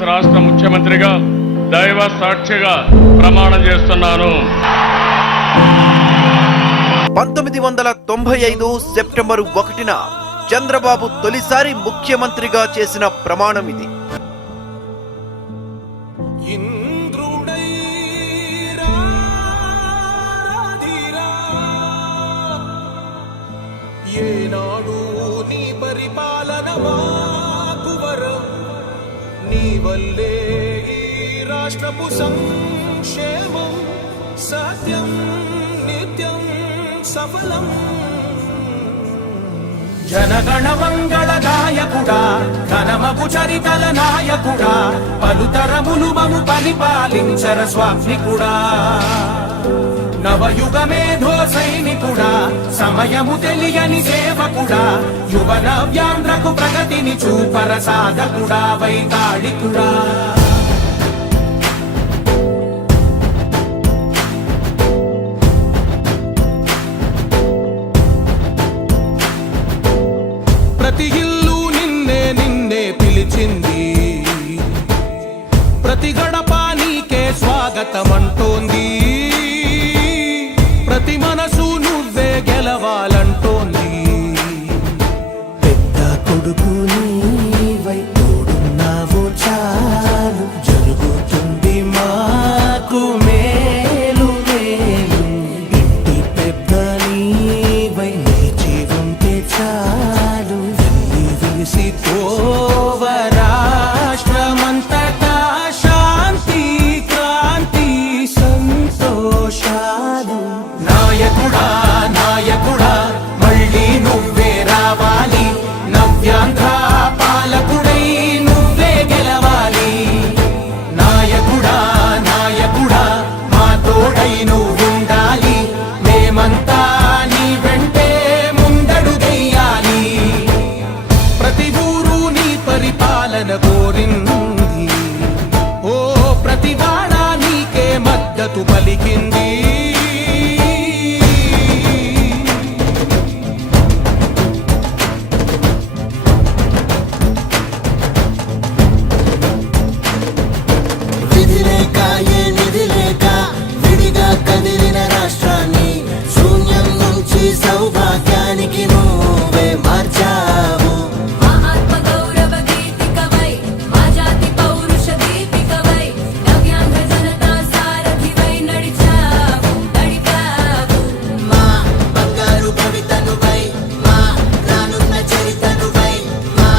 ఆంధ్రప్రదేశ్ రాష్ట్ర ముఖ్యమంత్రిగా దైవ సాక్షిగా ప్రమాణం చేస్తున్నాను. 1995 సెప్టెంబర్ 1న చంద్రబాబు తొలిసారి ముఖ్యమంత్రిగా చేసిన ప్రమాణం ఇది. ఏనాడు నీ పరిపాలన మాకు వరం, నీ వల్లే ఈ రాష్ట్రపు సంక్షేమం సత్యం నిత్యం సఫలం. జనగణ మంగళ నాయకుడా, ఘనమగు చరితల నాయకుడా, పలుతరములు మము పరిపాలించర స్వామికుడా. నవయుగ మేధో సైనికుడా, సమయము తెలియని సేవకుడా, యువ నవ్యాంధ్రకు ప్రగతిని చూపర సాధకుడా, వైతాళికుడా. ప్రతి ఇల్లు నిన్నే నిన్నే పిలిచింది, ప్రతి గడప నీకే స్వాగతమంటోంది, ప్రతి మనసు నువ్వే గెలవాలంటోంది. పెద్ద కొడుకు నీవై తోడున్నావు చాలు, జరుగుతుంది మాకు మేలు మేలు. ఇంటి పెద్ద నీవై నిలిచి ఉంటే చాలు, వెళ్ళి విసి పోవ రాష్ట్రమంతటా శాంతి క్రాంతి సంతోషాలు. నాయకుడా నాయకుడా మళ్ళీ నువ్వే రావాలి, నవ్యాంధ్ర పాలకుడై నువ్వే గెలవాలి. నాయకుడా నాయకుడా మా తోడై నువ్వుండాలి, మేమంతా నీ వెంటే ముందడుగెయ్యాలి. ప్రతి ఊరు నీ పరిపాలన కోరింది, ఓ ప్రతి వాడ నీకే మద్దతు పలికింది. విధి లేక ఏ నిధి లేక విడిగా కదిలిన రాష్ట్రాన్ని శూన్యం నుంచి సౌభాగ్యానికి నువ్వే మార్చావు. మా ఆత్మ గౌరవ గీతికవై, మా జాతి పౌరుష దీపికవై, నవ్యాంధ్ర జనతా సారథివై నడిచావు నడిపావు. మా బంగారు భవితనువై, మా రానున్న చరితనువై, మా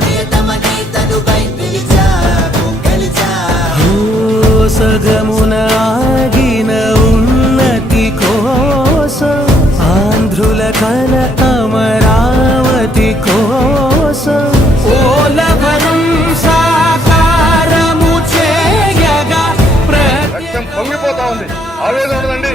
ప్రియతమ గీతనువై పిలిచావు గెలిచావు. సగమున ఆగిన ఉన్నతి కోసం, ఆంధ్రుల కల అమరావతి కోసం, ఓలవరం సాకారము చేయగా రక్తం పొంగిపోతా ఉంది, ఆవేదన ఉండదండి.